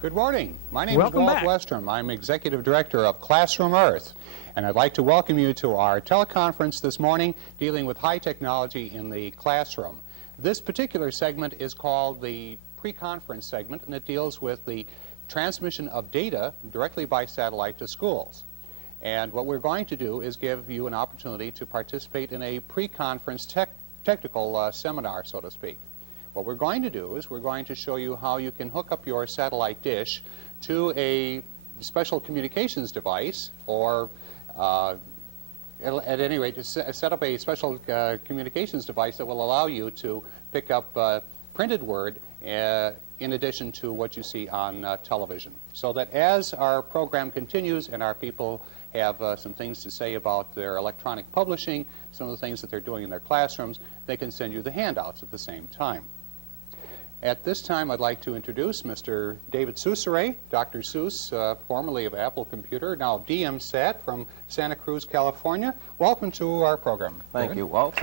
Good morning. My name is Walt Westrom. I'm Executive Director of Classroom Earth, and I'd like to welcome you to our teleconference this morning dealing with high technology in the classroom. This particular segment is called the pre-conference segment, and it deals with the transmission of data directly by satellite to schools. And what we're going to do is give you an opportunity to participate in a pre-conference technical seminar, so to speak. What we're going to do is we're going to show you how you can hook up your satellite dish to a special communications device, or at any rate, to set up a special communications device that will allow you to pick up printed word in addition to what you see on television. So that as our program continues and our people have some things to say about their electronic publishing, some of the things that they're doing in their classrooms, they can send you the handouts at the same time. At this time, I'd like to introduce Mr. David Susare, Dr. Seuss, formerly of Apple Computer, now DMSAT from Santa Cruz, California. Welcome to our program. Thank David. you, Walt.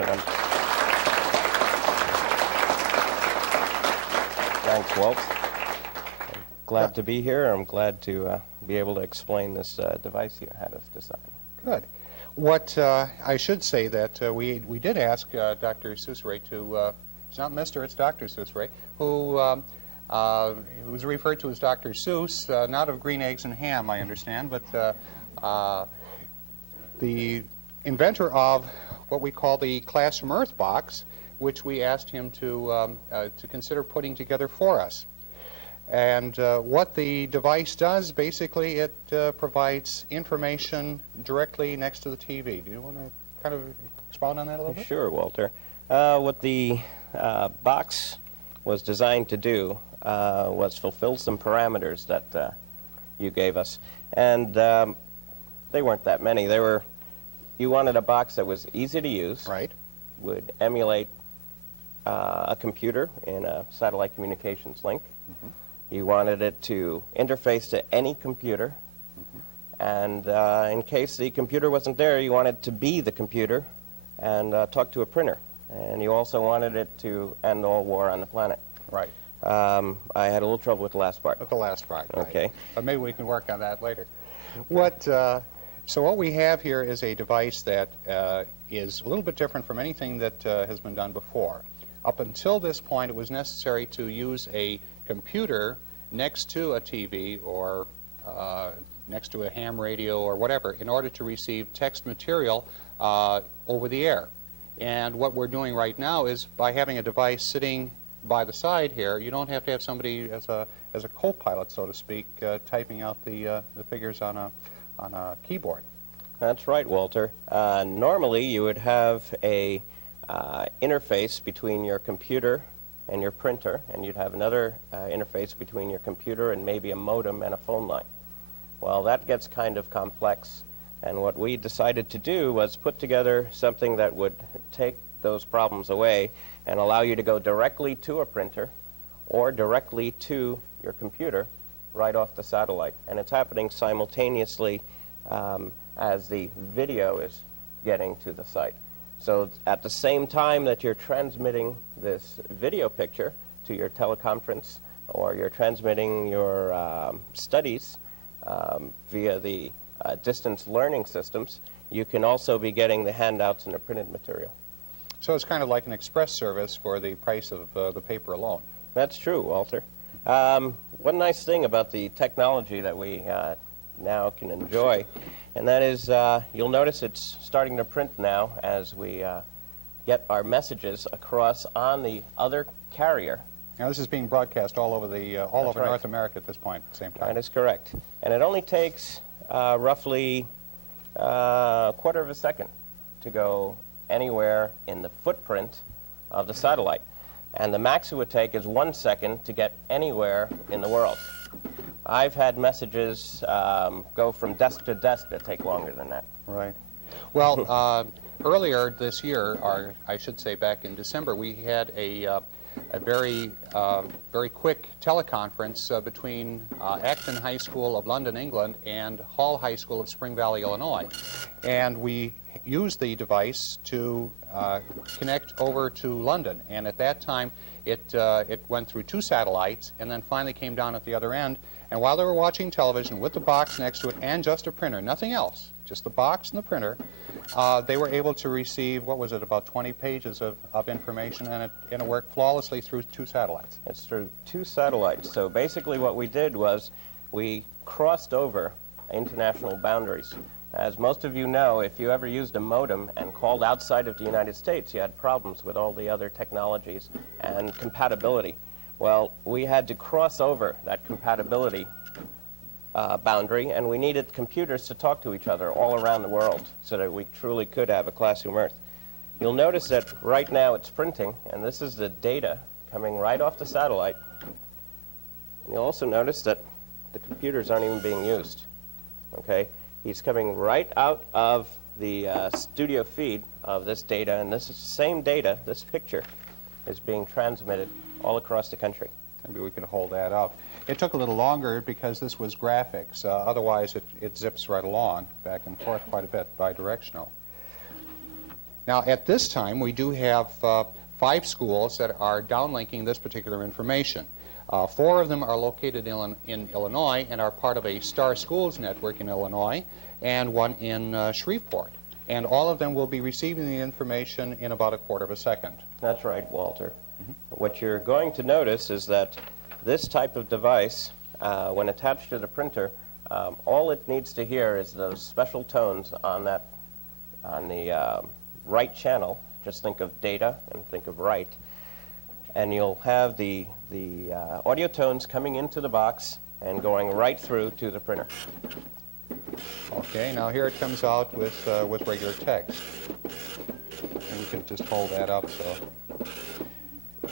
Thanks, Walt. I'm glad to be here. I'm glad to be able to explain this device you had us design. Good. What I should say that we did ask Dr. Susare to it's not Mr., it's Dr. Susare, who was referred to as Dr. Seuss, not of green eggs and ham, I understand, but the inventor of what we call the Classroom Earth box, which we asked him to consider putting together for us. And what the device does, basically, it provides information directly next to the TV. Do you want to kind of expound on that a little bit? Sure, Walter. What the box was designed to do was fulfill some parameters that you gave us, and they weren't that many. You wanted a box that was easy to use, right? Would emulate a computer in a satellite communications link. Mm-hmm. You wanted it to interface to any computer, mm-hmm. and in case the computer wasn't there, you wanted to be the computer and talk to a printer. And you also wanted it to end all war on the planet. Right. I had a little trouble with the last part. With the last part, right. Okay. But maybe we can work on that later. So what we have here is a device that is a little bit different from anything that has been done before. Up until this point, it was necessary to use a computer next to a TV or next to a ham radio or whatever in order to receive text material over the air. And what we're doing right now is by having a device sitting by the side here, you don't have to have somebody as a co-pilot, so to speak, typing out the figures on a keyboard. That's right, Walter. Normally, you would have a interface between your computer and your printer, and you'd have another interface between your computer and maybe a modem and a phone line. Well, that gets kind of complex. And what we decided to do was put together something that would take those problems away and allow you to go directly to a printer or directly to your computer right off the satellite. And it's happening simultaneously as the video is getting to the site. So at the same time that you're transmitting this video picture to your teleconference or you're transmitting your studies via the distance learning systems, you can also be getting the handouts and the printed material. So it's kind of like an express service for the price of the paper alone. That's true, Walter. One nice thing about the technology that we now can enjoy, and that is you'll notice it's starting to print now as we get our messages across on the other carrier. Now this is being broadcast all over over North America at this point at the same time. That is correct. And it only takes roughly a quarter of a second to go anywhere in the footprint of the satellite. and the max it would take is 1 second to get anywhere in the world. I've had messages go from desk to desk that take longer than that. Right. Well, earlier this year, or I should say back in December, we had a very quick teleconference between Acton High School of London, England, and Hall High School of Spring Valley, Illinois. And we used the device to connect over to London. And at that time, it went through 2 satellites and then finally came down at the other end. And while they were watching television with the box next to it and just a printer, nothing else, just the box and the printer, they were able to receive, what was it, about 20 pages of information, and it worked flawlessly through 2 satellites. It's through 2 satellites. So basically what we did was we crossed over international boundaries. As most of you know, if you ever used a modem and called outside of the United States, you had problems with all the other technologies and compatibility. Well, we had to cross over that compatibility boundary, and we needed computers to talk to each other all around the world so that we truly could have a Classroom Earth. You'll notice that right now it's printing, and this is the data coming right off the satellite. And you'll also notice that the computers aren't even being used. Okay? He's coming right out of the studio feed of this data, and this is the same data, this picture, is being transmitted all across the country. Maybe we can hold that up. It took a little longer because this was graphics. Otherwise, it zips right along, back and forth quite a bit, bidirectional. Now, at this time, we do have 5 schools that are downlinking this particular information. 4 of them are located in Illinois and are part of a Star Schools network in Illinois, and 1 in Shreveport. And all of them will be receiving the information in about 1/4 of a second. That's right, Walter. What you're going to notice is that this type of device, when attached to the printer, all it needs to hear is those special tones on the right channel. Just think of data and think of right. And you'll have the audio tones coming into the box and going right through to the printer. Okay, now here it comes out with regular text. And we can just hold that up. So,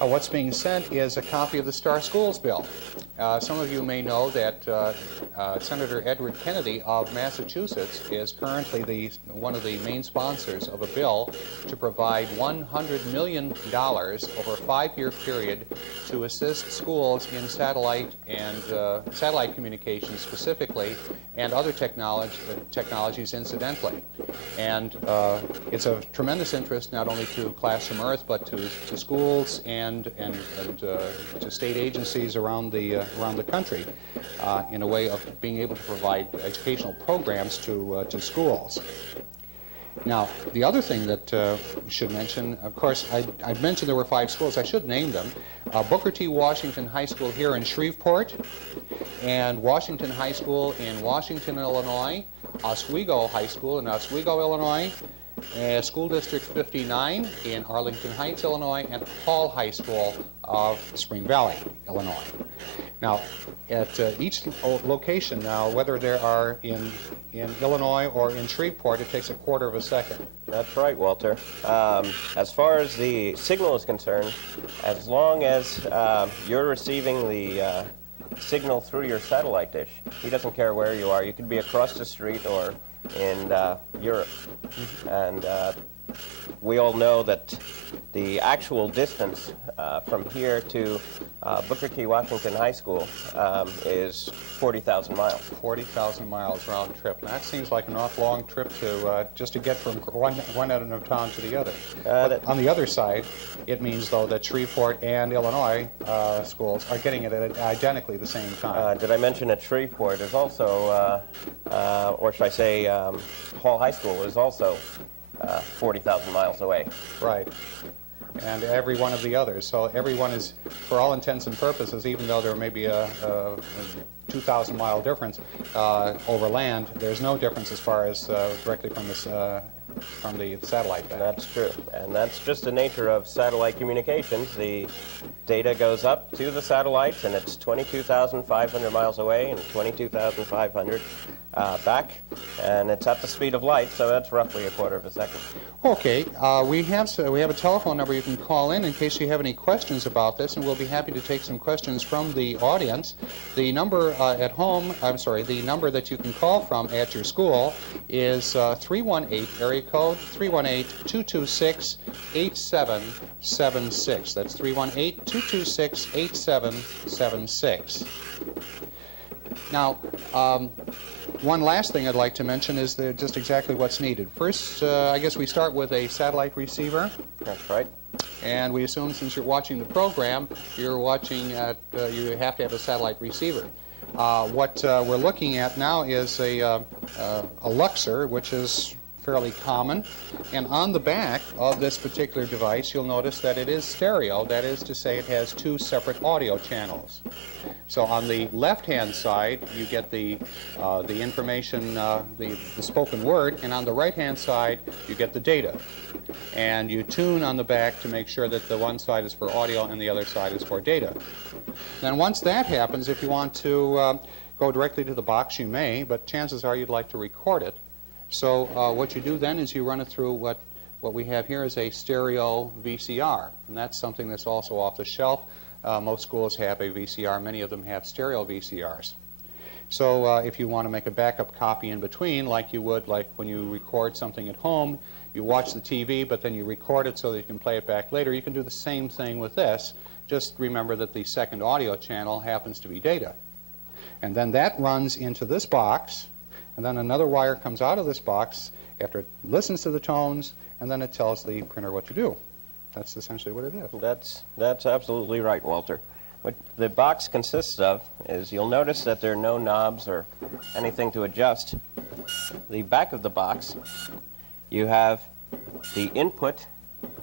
what's being sent is a copy of the Star Schools bill. Some of you may know that Senator Edward Kennedy of Massachusetts is currently one of the main sponsors of a bill to provide $100 million over a 5-year period to assist schools in satellite communications specifically, and other technologies incidentally. And it's of tremendous interest not only to Classroom Earth, but to schools and to state agencies around the country in a way of being able to provide educational programs to schools. Now, the other thing that we should mention, of course, I mentioned there were 5 schools. I should name them. Booker T. Washington High School here in Shreveport, and Washington High School in Washington, Illinois, Oswego High School in Oswego, Illinois, School District 59 in Arlington Heights, Illinois, and Hall High School of Spring Valley, Illinois. Now, at each location now, whether they are in Illinois or in Shreveport, it takes a 1/4 of a second. That's right, Walter. As far as the signal is concerned, as long as you're receiving the signal through your satellite dish, he doesn't care where you are. You could be across the street or in Europe. And we all know that the actual distance from here to Booker T. Washington High School is 40,000 miles. 40,000 miles round trip. That seems like an awful long trip to just to get from one end of town to the other. But on the other side, it means, though, that Shreveport and Illinois schools are getting it at identically the same time. Did I mention that Shreveport is also, or should I say Hall High School is also 40,000 miles away. Right. And every one of the others. So everyone is, for all intents and purposes, even though there may be a 2,000-mile difference over land, there's no difference as far as directly from the satellite back. That's true. And that's just the nature of satellite communications. The data goes up to the satellites, and it's 22,500 miles away, and 22,500 back, and it's at the speed of light, so that's roughly a quarter of a second. Okay, we have a telephone number you can call in case you have any questions about this, and we'll be happy to take some questions from the audience. The number at home, I'm sorry, the number that you can call from at your school is 318, area code 318-226-8776. That's 318-226-8776. Now, one last thing I'd like to mention is just exactly what's needed. First, I guess we start with a satellite receiver. That's right. And we assume since you're watching the program, you're watching at, you have to have a satellite receiver. What we're looking at now is a Luxor, which is fairly common. And on the back of this particular device, you'll notice that it is stereo. That is to say, it has two separate audio channels. So on the left-hand side, you get the information, the spoken word, and on the right-hand side, you get the data. And you tune on the back to make sure that the one side is for audio and the other side is for data. Then once that happens, if you want to go directly to the box, you may, but chances are you'd like to record it. So what you do then is you run it through what we have here is a stereo VCR, and that's something that's also off the shelf. Most schools have a VCR. Many of them have stereo VCRs. So if you want to make a backup copy in between, like you would like when you record something at home, you watch the TV, but then you record it so that you can play it back later. You can do the same thing with this. Just remember that the second audio channel happens to be data. And then that runs into this box, and then another wire comes out of this box after it listens to the tones, and then it tells the printer what to do. That's essentially what it is. That's absolutely right, Walter. What the box consists of is you'll notice that there are no knobs or anything to adjust. The back of the box, you have the input,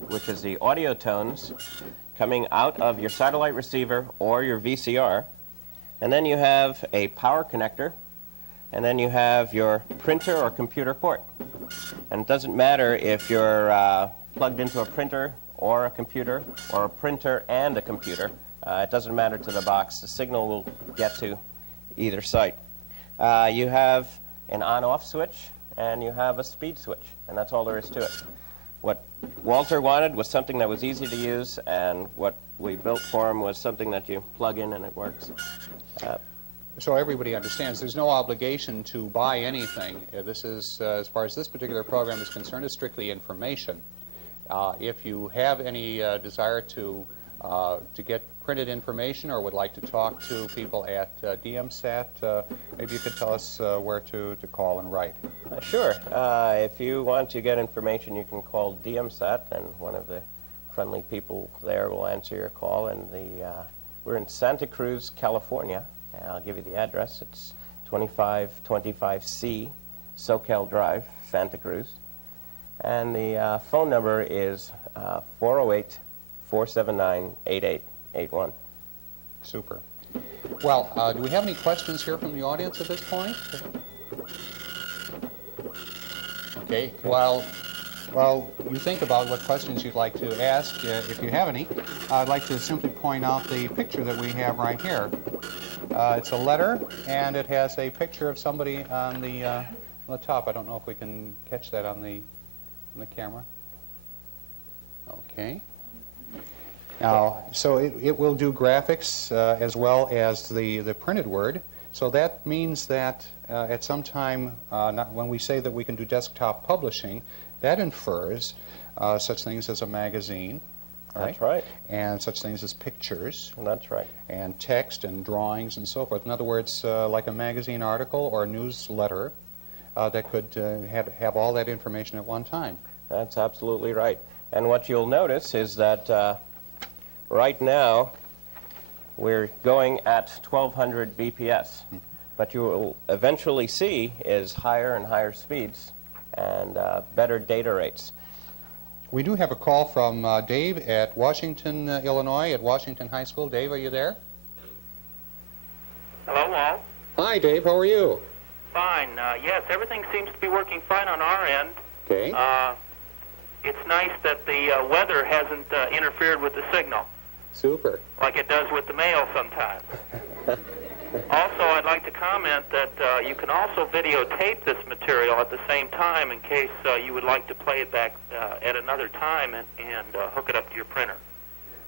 which is the audio tones coming out of your satellite receiver or your VCR, and then you have a power connector, and then you have your printer or computer port. And it doesn't matter if you're plugged into a printer or a computer, or a printer and a computer. It doesn't matter to the box. The signal will get to either site. You have an on-off switch, and you have a speed switch, and that's all there is to it. What Walter wanted was something that was easy to use, and what we built for him was something that you plug in and it works. So everybody understands there's no obligation to buy anything. This is, as far as this particular program is concerned, is strictly information. If you have any desire to get printed information or would like to talk to people at DMSAT, maybe you could tell us where to call and write. Sure. If you want to get information, you can call DMSAT, and one of the friendly people there will answer your call. And we're in Santa Cruz, California. And I'll give you the address. It's 2525C SoCal Drive, Santa Cruz. And the phone number is 408-479-8881. Super. Well, do we have any questions here from the audience at this point? Okay. While you think about what questions you'd like to ask, if you have any, I'd like to simply point out the picture that we have right here. It's a letter, and it has a picture of somebody on the top. I don't know if we can catch that on the camera. Okay. Now, so it will do graphics as well as the printed word. So that means that at some time, when we say that we can do desktop publishing, that infers such things as a magazine. Right? That's right. And such things as pictures. That's right. And text and drawings and so forth. In other words, like a magazine article or a newsletter that could have all that information at one time. That's absolutely right. And what you'll notice is that right now we're going at 1200 BPS. But you will eventually see is higher and higher speeds and better data rates. We do have a call from Dave at Washington, Illinois, at Washington High School. Dave, are you there? Hello, Walt. Hi, Dave. How are you? Fine. Yes, everything seems to be working fine on our end. Okay. It's nice that the weather hasn't interfered with the signal. Super. Like it does with the mail sometimes. Also, I'd like to comment that you can also videotape this material at the same time in case you would like to play it back at another time and hook it up to your printer.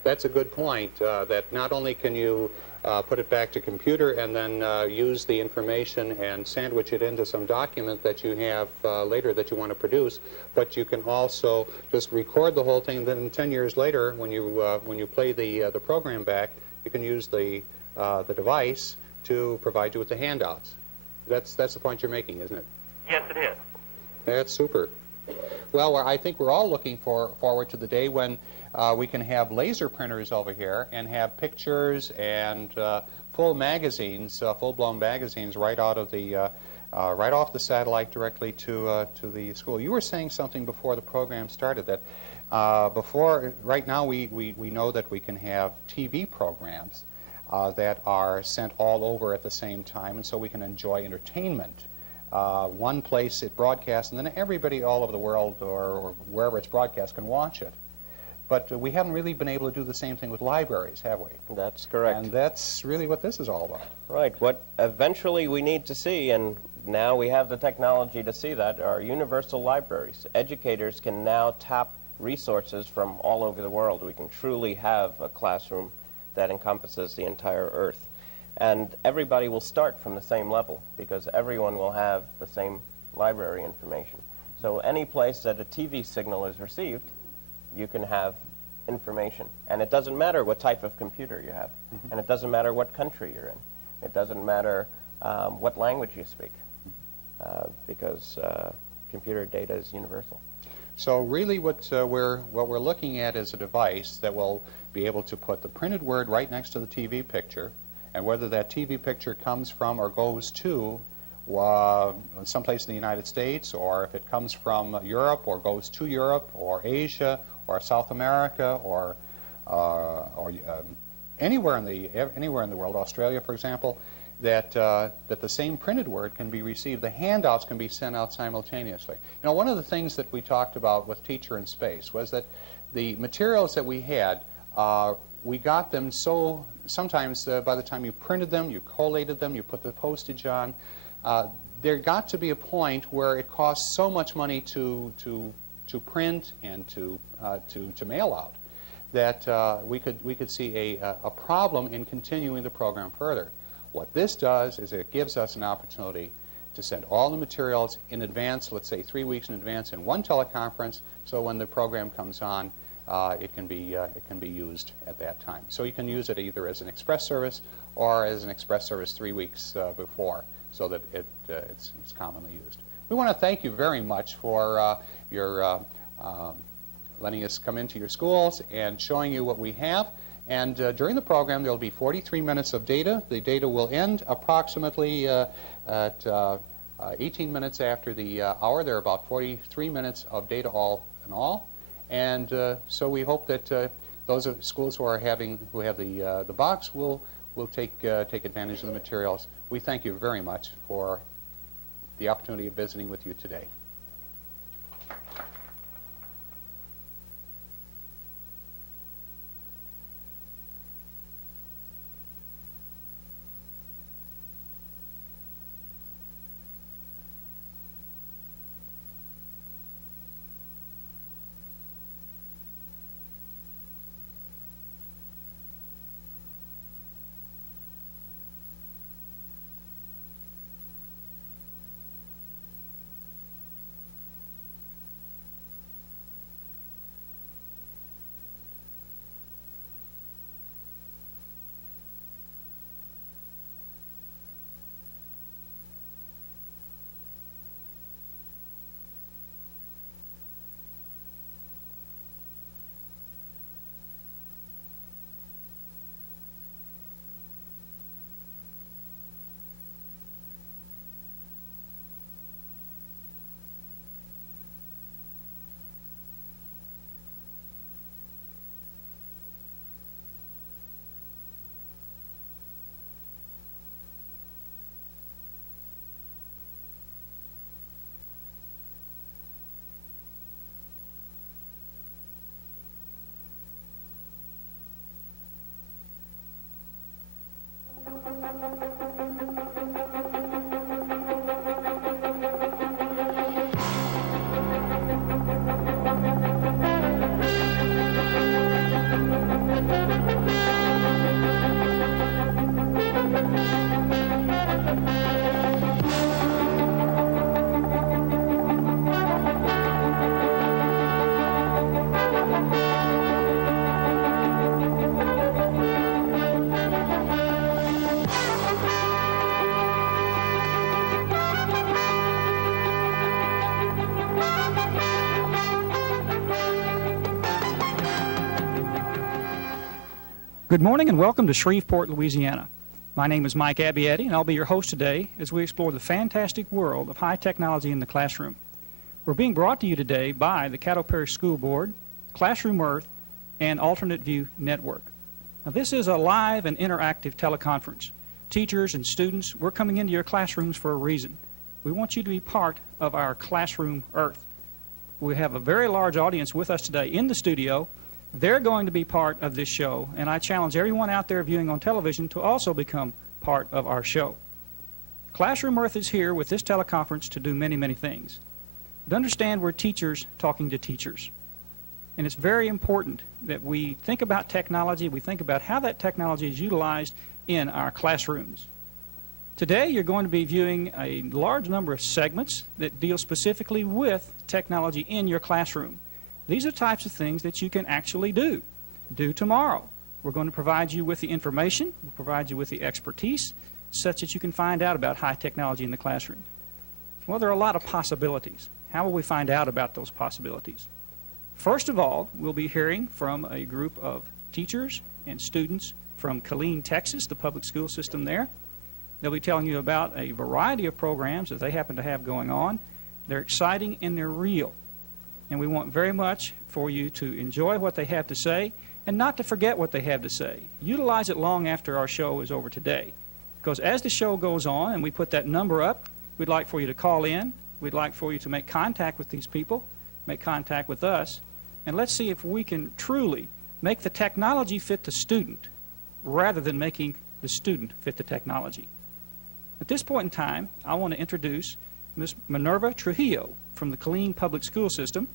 That's a good point, that not only can you put it back to computer and then use the information and sandwich it into some document that you have later that you want to produce, but you can also just record the whole thing. Then 10 years later, when you play the program back, you can use the device to provide you with the handouts. That's the point you're making, isn't it? Yes, it is. That's super. Well, I think we're all looking forward to the day when we can have laser printers over here and have pictures and full magazines, full-blown magazines, right off the satellite directly to the school. You were saying something before the program started that right now we know that we can have TV programs that are sent all over at the same time, and so we can enjoy entertainment. One place it broadcasts, and then everybody all over the world or wherever it's broadcast can watch it. But we haven't really been able to do the same thing with libraries, have we? That's correct. And that's really what this is all about. Right. What eventually we need to see, and now we have the technology to see that, are universal libraries. Educators can now tap resources from all over the world. We can truly have a classroom that encompasses the entire Earth. And everybody will start from the same level because everyone will have the same library information. So any place that a TV signal is received, you can have information. And it doesn't matter what type of computer you have. And it doesn't matter what country you're in. It doesn't matter what language you speak because computer data is universal. So really what we're looking at is a device that will be able to put the printed word right next to the TV picture, and whether that TV picture comes from or goes to someplace in the United States, or if it comes from Europe or goes to Europe or Asia or South America or anywhere in the world, Australia, for example, that the same printed word can be received. The handouts can be sent out simultaneously. You know, one of the things that we talked about with Teacher in Space was that the materials that we had, we got them so sometimes by the time you printed them, you collated them, you put the postage on, there got to be a point where it cost so much money to print and to mail out that we could see a problem in continuing the program further. What this does is it gives us an opportunity to send all the materials in advance, let's say 3 weeks in advance in one teleconference, so when the program comes on, it can be used at that time. So you can use it either as an express service or as an express service 3 weeks before, so that it's commonly used. We want to thank you very much for your letting us come into your schools and showing you what we have. And during the program, there will be 43 minutes of data. The data will end approximately at 18 minutes after the hour. There are about 43 minutes of data all in all. And so we hope that those schools who have the box will take advantage of the materials. We thank you very much for the opportunity of visiting with you today. Good morning and welcome to Shreveport, Louisiana. My name is Mike Abietti and I'll be your host today as we explore the fantastic world of high technology in the classroom. We're being brought to you today by the Caddo Parish School Board, Classroom Earth, and Alternate View Network. Now this is a live and interactive teleconference. Teachers and students, we're coming into your classrooms for a reason. We want you to be part of our Classroom Earth. We have a very large audience with us today in the studio. They're going to be part of this show, and I challenge everyone out there viewing on television to also become part of our show. Classroom Earth is here with this teleconference to do many, many things. But understand we're teachers talking to teachers. And it's very important that we think about technology, we think about how that technology is utilized in our classrooms. Today you're going to be viewing a large number of segments that deal specifically with technology in your classroom. These are types of things that you can actually do tomorrow. We're going to provide you with the information, we'll provide you with the expertise, such that you can find out about high technology in the classroom. Well, there are a lot of possibilities. How will we find out about those possibilities? First of all, we'll be hearing from a group of teachers and students from Killeen, Texas, the public school system there. They'll be telling you about a variety of programs that they happen to have going on. They're exciting and they're real. And we want very much for you to enjoy what they have to say and not to forget what they have to say. Utilize it long after our show is over today. Because as the show goes on and we put that number up, we'd like for you to call in. We'd like for you to make contact with these people, make contact with us, and let's see if we can truly make the technology fit the student rather than making the student fit the technology. At this point in time, I want to introduce Ms. Minerva Trujillo from the Killeen Public School System.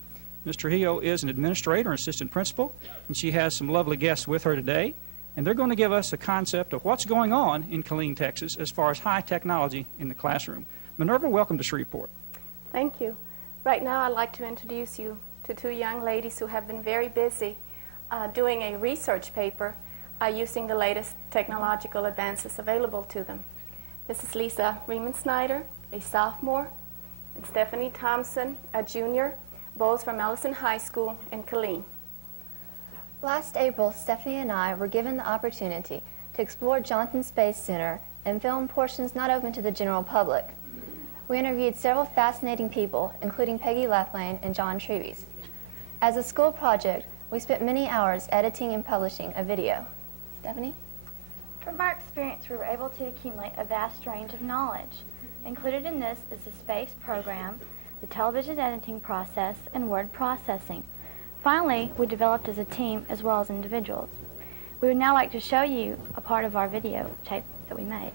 Ms. Trujillo is an administrator and assistant principal, and she has some lovely guests with her today, and they're going to give us a concept of what's going on in Killeen, Texas, as far as high technology in the classroom. Minerva, welcome to Shreveport. Thank you. Right now, I'd like to introduce you to two young ladies who have been very busy doing a research paper using the latest technological advances available to them. This is Lisa Riemann-Snyder, a sophomore, and Stephanie Thompson, a junior, both from Ellison High School in Killeen. Last April, Stephanie and I were given the opportunity to explore Johnson Space Center and film portions not open to the general public. We interviewed several fascinating people, including Peggy Laflane and John Treves. As a school project, we spent many hours editing and publishing a video. Stephanie? From our experience, we were able to accumulate a vast range of knowledge. Included in this is the space program, the television editing process, and word processing. Finally, we developed as a team as well as individuals. We would now like to show you a part of our video tape that we made.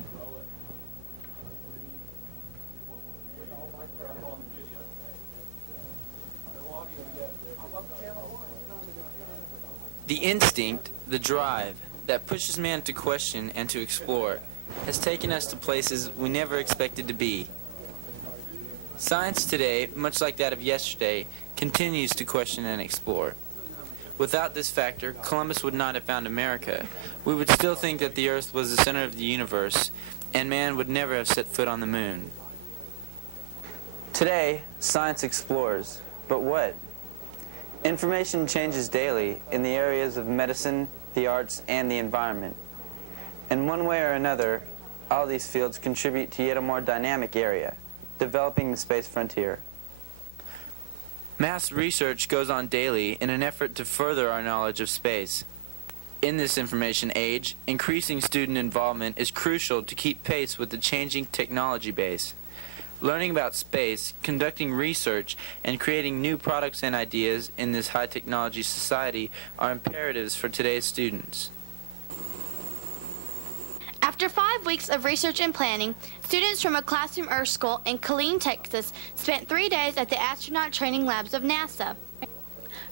The instinct, the drive, that pushes man to question and to explore has taken us to places we never expected to be. Science today, much like that of yesterday, continues to question and explore. Without this factor, Columbus would not have found America. We would still think that the Earth was the center of the universe, and man would never have set foot on the moon. Today, science explores, but what? Information changes daily in the areas of medicine, the arts, and the environment. In one way or another, all these fields contribute to yet a more dynamic area, developing the space frontier. Mass research goes on daily in an effort to further our knowledge of space. In this information age, increasing student involvement is crucial to keep pace with the changing technology base. Learning about space, conducting research, and creating new products and ideas in this high technology society are imperatives for today's students. After 5 weeks of research and planning, students from a Classroom Earth School in Killeen, Texas, spent 3 days at the astronaut training labs of NASA.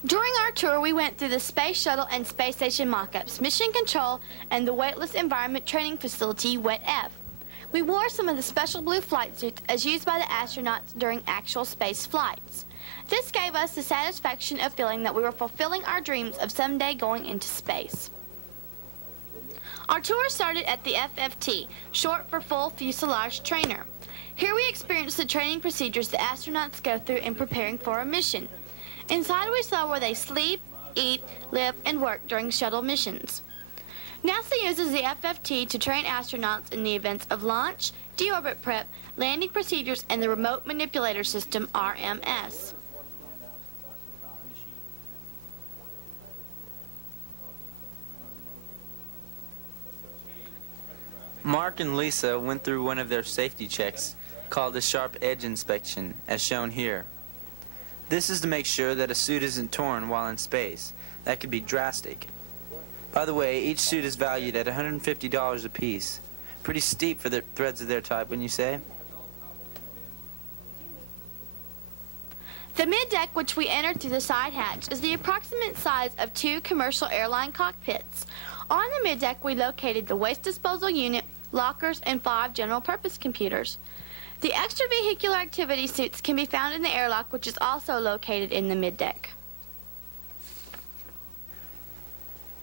During our tour, we went through the Space Shuttle and Space Station mock-ups, Mission Control, and the Weightless Environment Training Facility, WET-F. We wore some of the special blue flight suits as used by the astronauts during actual space flights. This gave us the satisfaction of feeling that we were fulfilling our dreams of someday going into space. Our tour started at the FFT, short for Full Fuselage Trainer. Here we experienced the training procedures the astronauts go through in preparing for a mission. Inside we saw where they sleep, eat, live, and work during shuttle missions. NASA uses the FFT to train astronauts in the events of launch, deorbit prep, landing procedures, and the Remote Manipulator System, RMS. Mark and Lisa went through one of their safety checks called a sharp edge inspection, as shown here. This is to make sure that a suit isn't torn while in space. That could be drastic. By the way, each suit is valued at $150 a piece. Pretty steep for the threads of their type, wouldn't you say? The middeck, which we entered through the side hatch, is the approximate size of 2 commercial airline cockpits. On the middeck, we located the waste disposal unit, lockers, and 5 general-purpose computers. The extravehicular activity suits can be found in the airlock, which is also located in the middeck.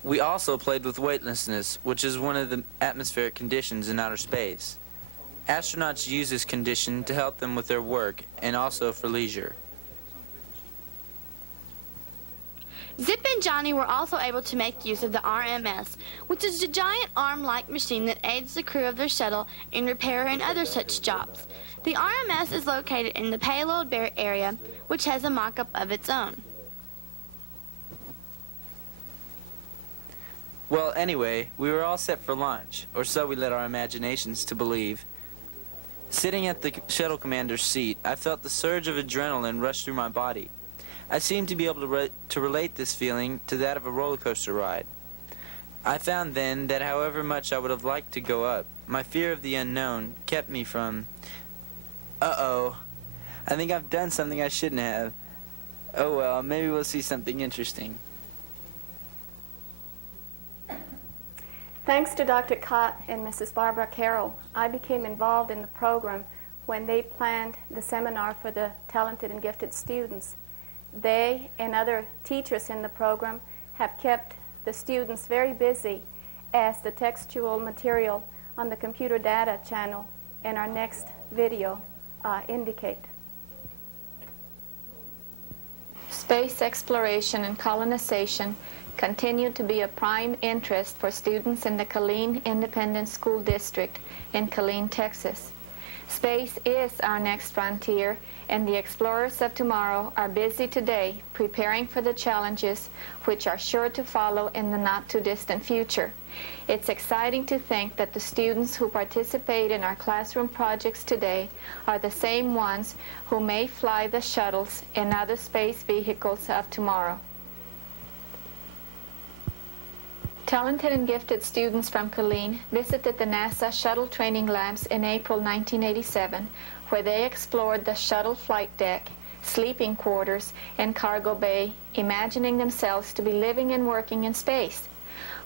We also played with weightlessness, which is one of the atmospheric conditions in outer space. Astronauts use this condition to help them with their work and also for leisure. Zip and Johnny were also able to make use of the RMS, which is a giant arm-like machine that aids the crew of their shuttle in repair and other such jobs. The RMS is located in the payload bay area, which has a mock-up of its own. Well, anyway, we were all set for launch, or so we led our imaginations to believe. Sitting at the shuttle commander's seat, I felt the surge of adrenaline rush through my body. I seemed to be able to relate this feeling to that of a roller coaster ride. I found then that however much I would have liked to go up, my fear of the unknown kept me from... Uh-oh, I think I've done something I shouldn't have. Oh well, maybe we'll see something interesting. Thanks to Dr. Cott and Mrs. Barbara Carroll, I became involved in the program when they planned the seminar for the talented and gifted students. They and other teachers in the program have kept the students very busy, as the textual material on the computer data channel in our next video indicate. Space exploration and colonization continue to be a prime interest for students in the Killeen Independent School District in Killeen, Texas. Space is our next frontier, and the explorers of tomorrow are busy today preparing for the challenges which are sure to follow in the not-too-distant future. It's exciting to think that the students who participate in our classroom projects today are the same ones who may fly the shuttles and other space vehicles of tomorrow. Talented and gifted students from Killeen visited the NASA Shuttle Training Labs in April 1987, where they explored the shuttle flight deck, sleeping quarters, and cargo bay, imagining themselves to be living and working in space.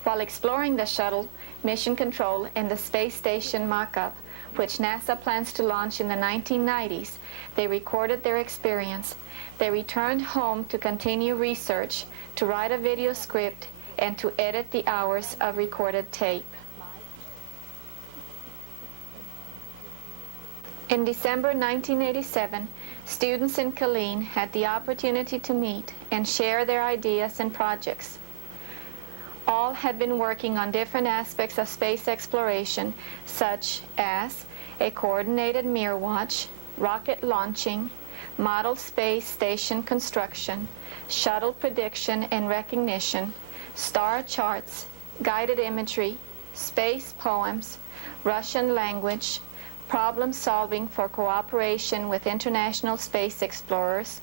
While exploring the shuttle, mission control, and the space station mock-up, which NASA plans to launch in the 1990s, they recorded their experience. They returned home to continue research, to write a video script, and to edit the hours of recorded tape. In December 1987, students in Killeen had the opportunity to meet and share their ideas and projects. All had been working on different aspects of space exploration, such as a coordinated mirror watch, rocket launching, model space station construction, shuttle prediction and recognition, star charts, guided imagery, space poems, Russian language, problem solving for cooperation with international space explorers,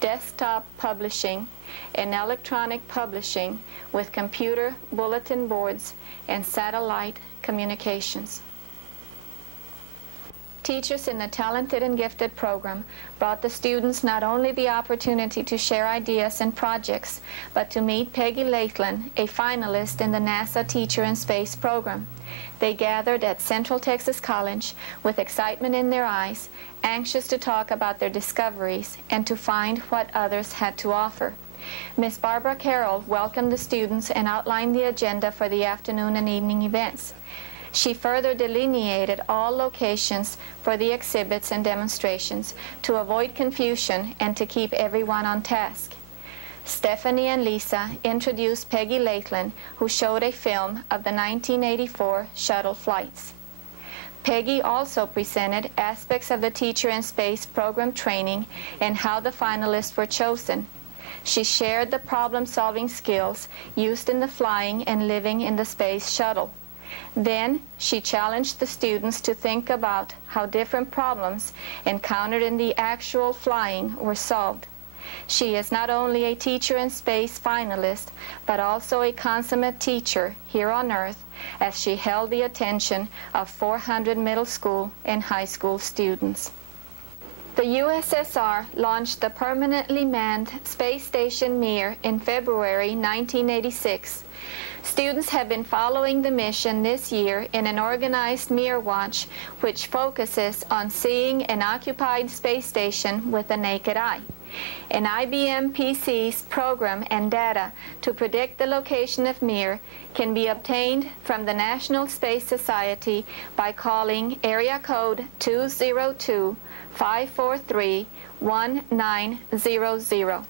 desktop publishing, and electronic publishing with computer bulletin boards and satellite communications. Teachers in the Talented and Gifted program brought the students not only the opportunity to share ideas and projects, but to meet Peggy Lathlen, a finalist in the NASA Teacher in Space program. They gathered at Central Texas College with excitement in their eyes, anxious to talk about their discoveries and to find what others had to offer. Ms. Barbara Carroll welcomed the students and outlined the agenda for the afternoon and evening events. She further delineated all locations for the exhibits and demonstrations to avoid confusion and to keep everyone on task. Stephanie and Lisa introduced Peggy Lakeland, who showed a film of the 1984 shuttle flights. Peggy also presented aspects of the Teacher in Space program training and how the finalists were chosen. She shared the problem-solving skills used in the flying and living in the space shuttle. Then she challenged the students to think about how different problems encountered in the actual flying were solved. She is not only a Teacher in Space finalist, but also a consummate teacher here on Earth, as she held the attention of 400 middle school and high school students. The USSR launched the permanently manned space station Mir in February 1986. Students have been following the mission this year in an organized Mir Watch, which focuses on seeing an occupied space station with the naked eye. An IBM PC's program and data to predict the location of Mir can be obtained from the National Space Society by calling area code 202-543-1900.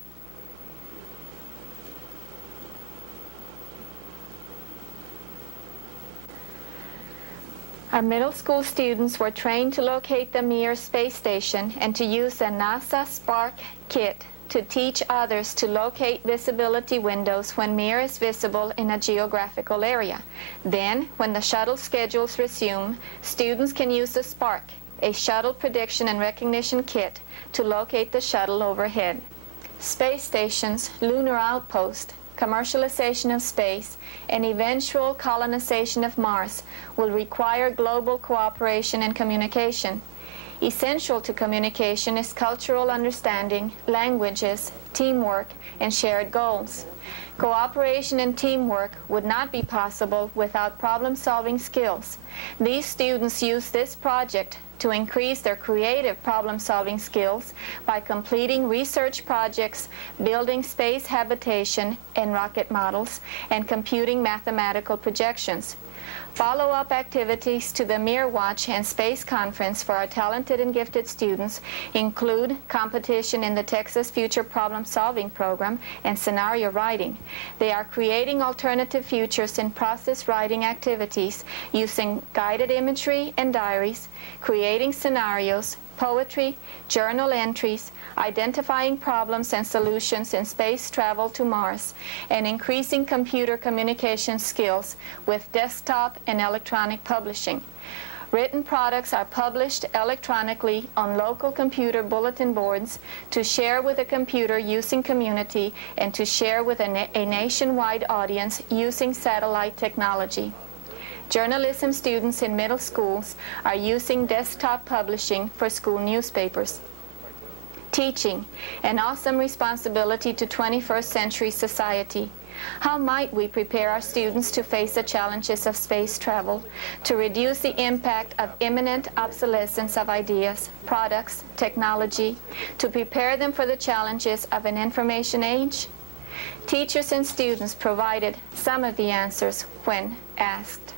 Our middle school students were trained to locate the Mir space station and to use the NASA Spark kit to teach others to locate visibility windows when Mir is visible in a geographical area. Then, when the shuttle schedules resume, students can use the Spark, a shuttle prediction and recognition kit, to locate the shuttle overhead. Space stations, lunar outposts, commercialization of space, and eventual colonization of Mars will require global cooperation and communication. Essential to communication is cultural understanding, languages, teamwork, and shared goals. Cooperation and teamwork would not be possible without problem-solving skills. These students use this project to increase their creative problem-solving skills by completing research projects, building space habitation and rocket models, and computing mathematical projections. Follow-up activities to the Mir Watch and Space Conference for our talented and gifted students include competition in the Texas Future Problem Solving Program and scenario writing. They are creating alternative futures in process writing activities using guided imagery and diaries, creating scenarios, poetry, journal entries, identifying problems and solutions in space travel to Mars, and increasing computer communication skills with desktop and electronic publishing. Written products are published electronically on local computer bulletin boards to share with a computer using Community and to share with a nationwide audience using satellite technology. Journalism students in middle schools are using desktop publishing for school newspapers. Teaching, an awesome responsibility to 21st century society. How might we prepare our students to face the challenges of space travel, to reduce the impact of imminent obsolescence of ideas, products, technology, to prepare them for the challenges of an information age? Teachers and students provided some of the answers when asked.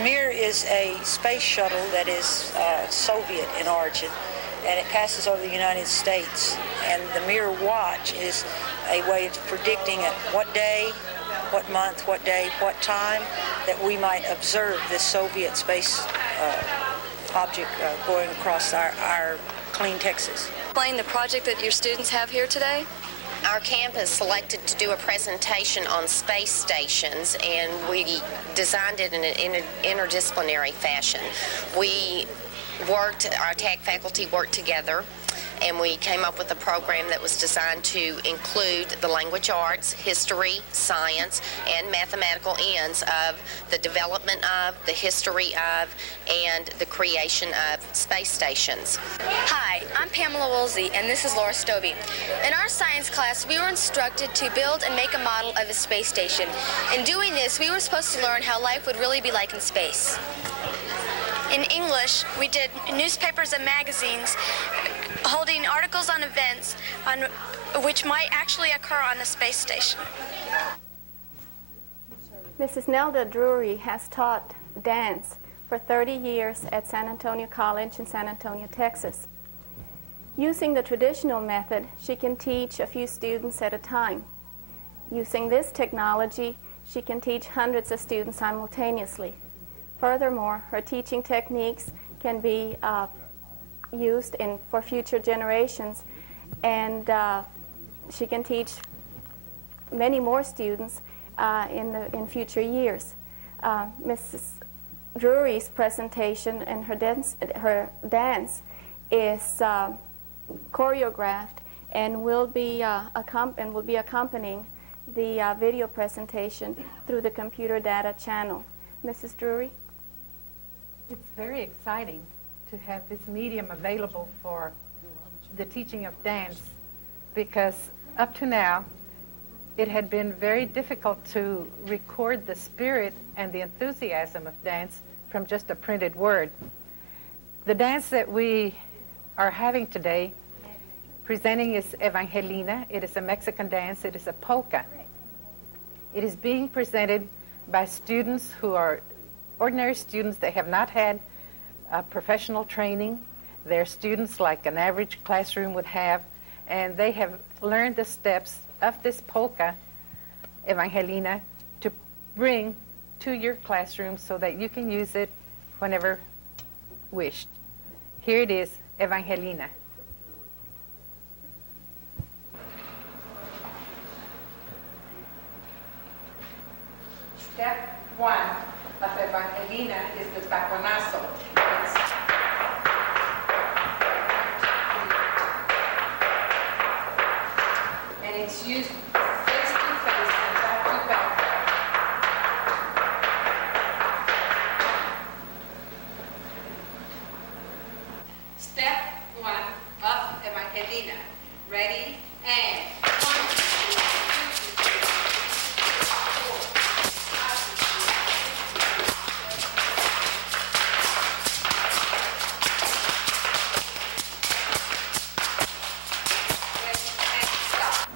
Mir is a space shuttle that is Soviet in origin, and it passes over the United States. And the Mir Watch is a way of predicting at what day, what month, what day, what time that we might observe this Soviet space object going across our Killeen, Texas. Explain the project that your students have here today. Our campus selected to do a presentation on space stations, and we designed it in an interdisciplinary fashion. Our tag faculty worked together, and we came up with a program that was designed to include the language arts, history, science, and mathematical ends of the development of, the history of, and the creation of space stations. Hi, I'm Pamela Woolsey, and this is Laura Stobie. In our science class, we were instructed to build and make a model of a space station. In doing this, we were supposed to learn how life would really be like in space. In English, we did newspapers and magazines holding articles on events which might actually occur on a space station. Mrs. Nelda Drury has taught dance for 30 years at San Antonio College in San Antonio, Texas. Using the traditional method, she can teach a few students at a time. Using this technology, she can teach hundreds of students simultaneously. Furthermore, her teaching techniques can be used for future generations, and she can teach many more students in future years. Mrs. Drury's presentation and her dance is choreographed and will be accompanying the video presentation through the computer data channel. Mrs. Drury? It's very exciting to have this medium available for the teaching of dance, because up to now it had been very difficult to record the spirit and the enthusiasm of dance from just a printed word. The dance that we are having today, presenting, is Evangelina. It is a Mexican dance. It is a polka. It is being presented by students who are ordinary students. They have not had professional training. They're students like an average classroom would have, and they have learned the steps of this polka, Evangelina, to bring to your classroom so that you can use it whenever wished. Here it is, Evangelina. Step 1 of Evangelina is the taconazo. And it's used face to face and back to back. Step 1 of Evangelina. Ready, and 1, 2, 3, 4, 5, 6, 7, 8. Ready, and stop.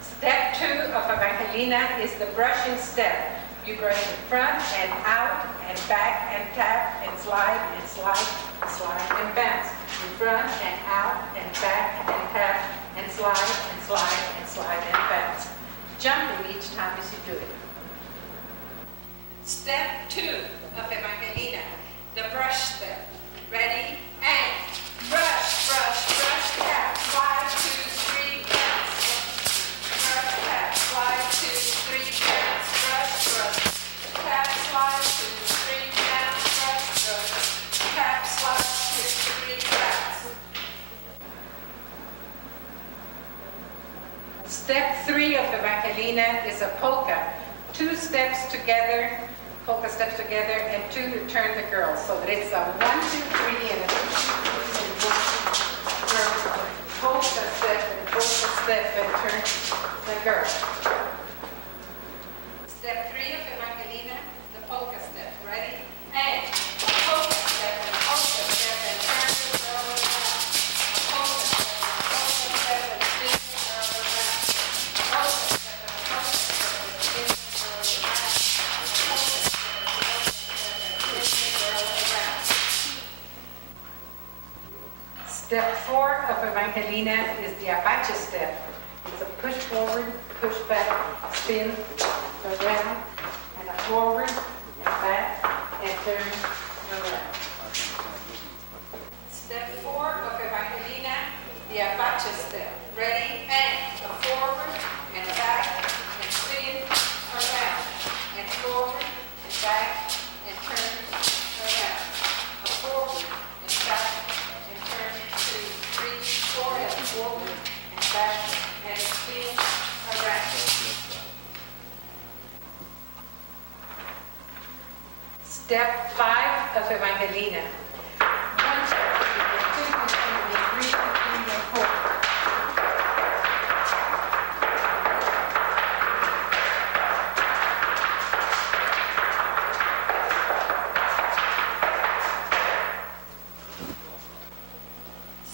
Step 2 of Evangelina is the brushing step. You brush in front and out and back and tap and slide and slide, slide and bounce. In front and out and back and tap and slide and slide and slide and bounce. Jumping each time as you do it. Step 2 of Evangelina, the brush step. Ready, and brush, brush, brush, tap, slide, 2, 3, bounce. Brush, tap, slide, 2, 3, bounce. Brush, brush, tap, slide, 2, 3, bounce. Brush, brush, tap, slide, 2, 3, bounce. Step 3 of Evangelina is a polka. 2 steps together, polka steps together, and 2 to turn the girl. So that it's a 1, 2, 3, and a 2, 3, and 1. Polka step, and turn the girl. Step 3 of Evangelina, the polka step. Ready? And a polka step, and turn the girl around. A polka step, and spin the girl around. A polka step, and spin the girl around. A polka step, and spin the girl around. Step 4 of Evangelina is the Apache step. It's a push forward, push back, spin, around, and a forward, and back, and turn around. Step 4 of Evangelina, the Apache step. Ready, and a forward, and back, and spin, around, and forward, and back, and turn around. A forward, and back, and turn, 2, 3, 4, and forward, and back, and spin around. Step 5 of Evangelina. 1, 2, 3, and 4.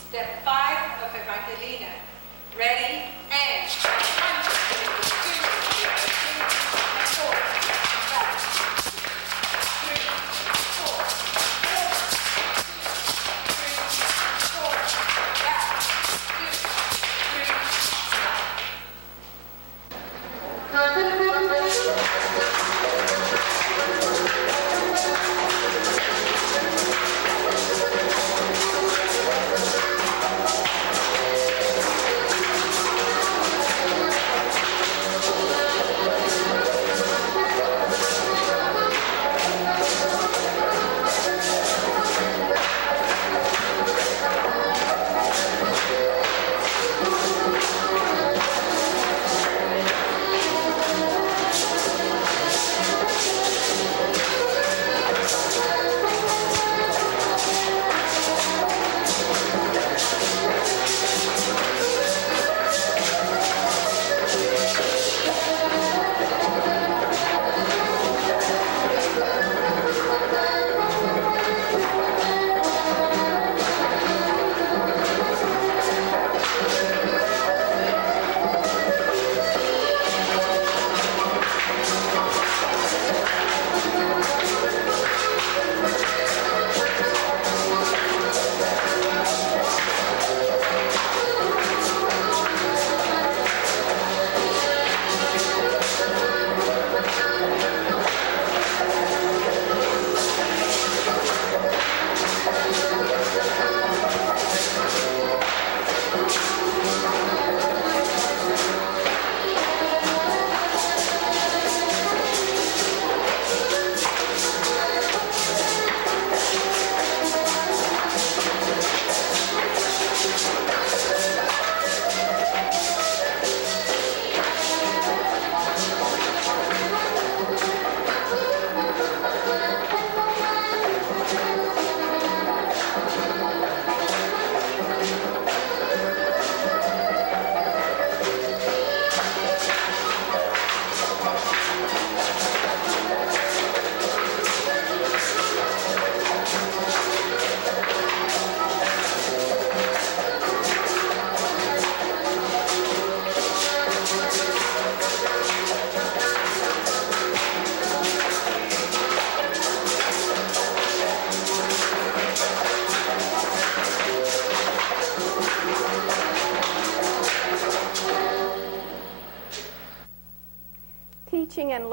Step 5 of Evangelina. Ready, and 1, 2, 3, and 4. Back. 3, 4, 4.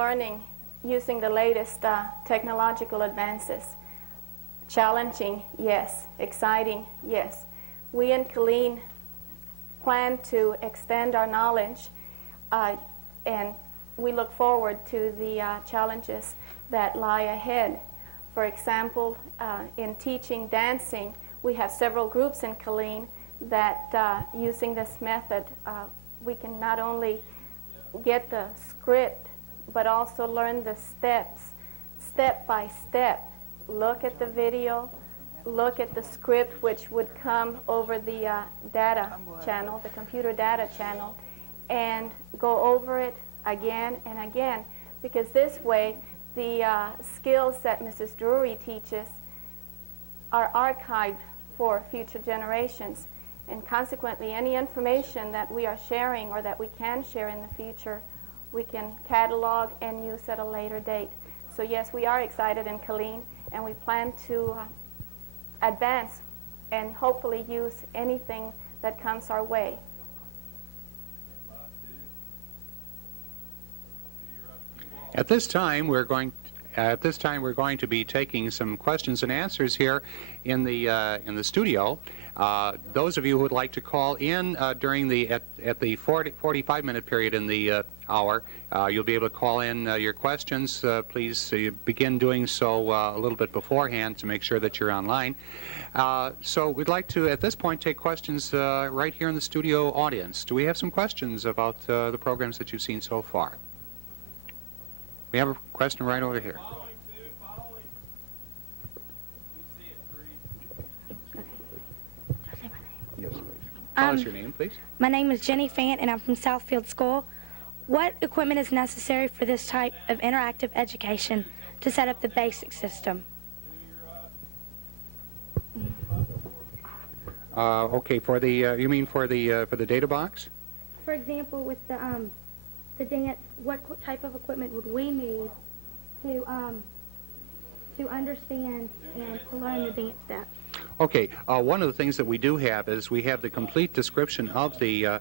learning using the latest technological advances. Challenging, yes. Exciting, yes. We in Killeen plan to extend our knowledge, and we look forward to the challenges that lie ahead. For example, in teaching dancing, we have several groups in Killeen that using this method, we can not only get the script, but also learn the steps, step by step. Look at the video, look at the script, which would come over the data channel, the computer data channel, and go over it again and again, because this way the skills that Mrs. Drury teaches are archived for future generations, and consequently any information that we are sharing or that we can share in the future, we can catalog and use at a later date. So yes, we are excited in Killeen, and we plan to advance and hopefully use anything that comes our way. At this time, we're going to be taking some questions and answers here in the studio. Those of you who would like to call in during the 45-minute period in the hour, you'll be able to call in your questions. Please begin doing so a little bit beforehand to make sure that you're online. So we'd like to, at this point, take questions right here in the studio audience. Do we have some questions about the programs that you've seen so far? We have a question right over here. Yes, please. Tell us your name, please. My name is Jenny Fant, and I'm from Southfield School. What equipment is necessary for this type of interactive education to set up the basic system? Okay, for the you mean for the data box? For example, with the dance, what type of equipment would we need to understand and to learn the dance steps? Okay, one of the things that we do have is we have the complete description of the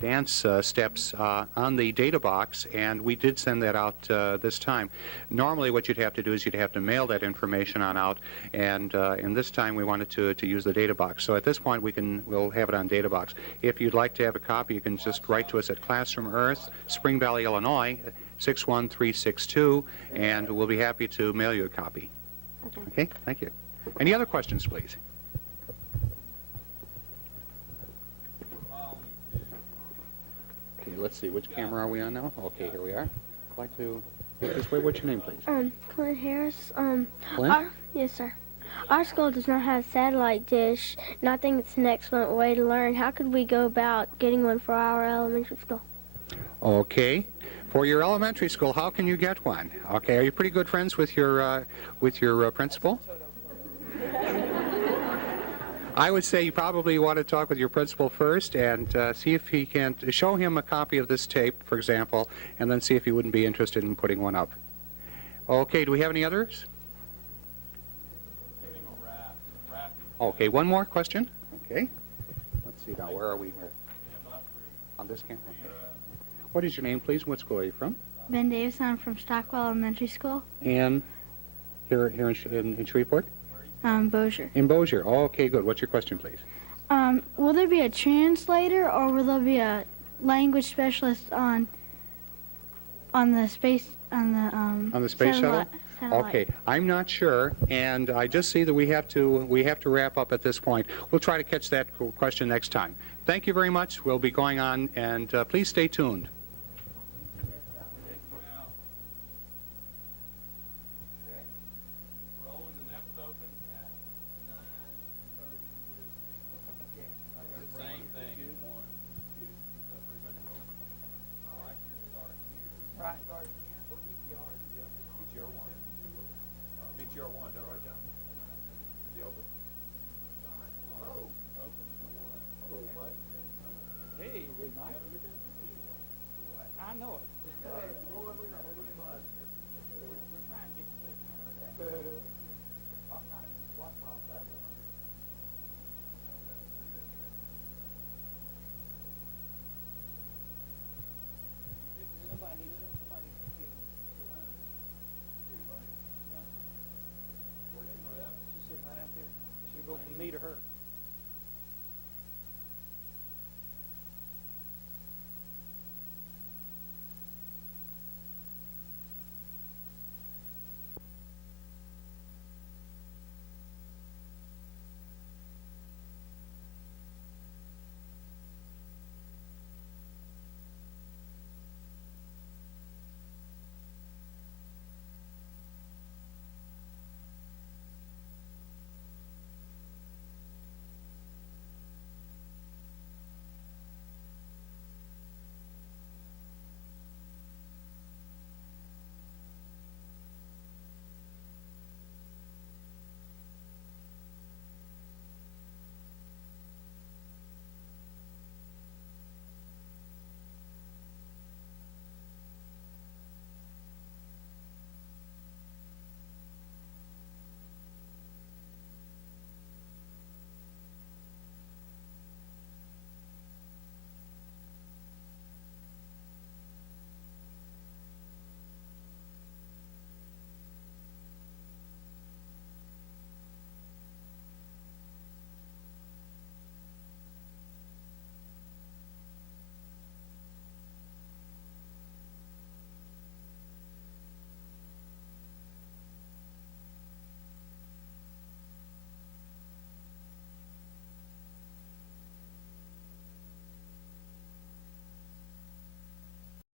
dance steps on the data box, and we did send that out this time. Normally what you'd have to do is you'd have to mail that information on out, and in this time we wanted to use the data box. So at this point we'll have it on data box. If you'd like to have a copy, you can just write to us at Classroom Earth, Spring Valley, Illinois, 61362, and we'll be happy to mail you a copy. Okay, thank you. Any other questions, please? Okay, let's see. Which camera are we on now? Okay, here we are. I'd like to get this way. What's your name, please? Clint Harris. Clint? Yes, sir. Our school does not have a satellite dish, and I think it's an excellent way to learn. How could we go about getting one for our elementary school? Okay. For your elementary school, how can you get one? Okay, are you pretty good friends with your principal? I would say you probably want to talk with your principal first and see if he can show him a copy of this tape, for example, and then see if he wouldn't be interested in putting one up. Okay, do we have any others? Okay, one more question. Okay. Let's see now, where are we here? On this camera? Okay. What is your name, please? What school are you from? Ben Davis. I'm from Stockwell Elementary School. And here in Shreveport? Bossier. In Bossier. Oh, okay, good. What's your question, please? Will there be a translator, or will there be a language specialist on the space shuttle? Okay, I'm not sure, and I just see that we have to wrap up at this point. We'll try to catch that question next time. Thank you very much. We'll be going on, and please stay tuned.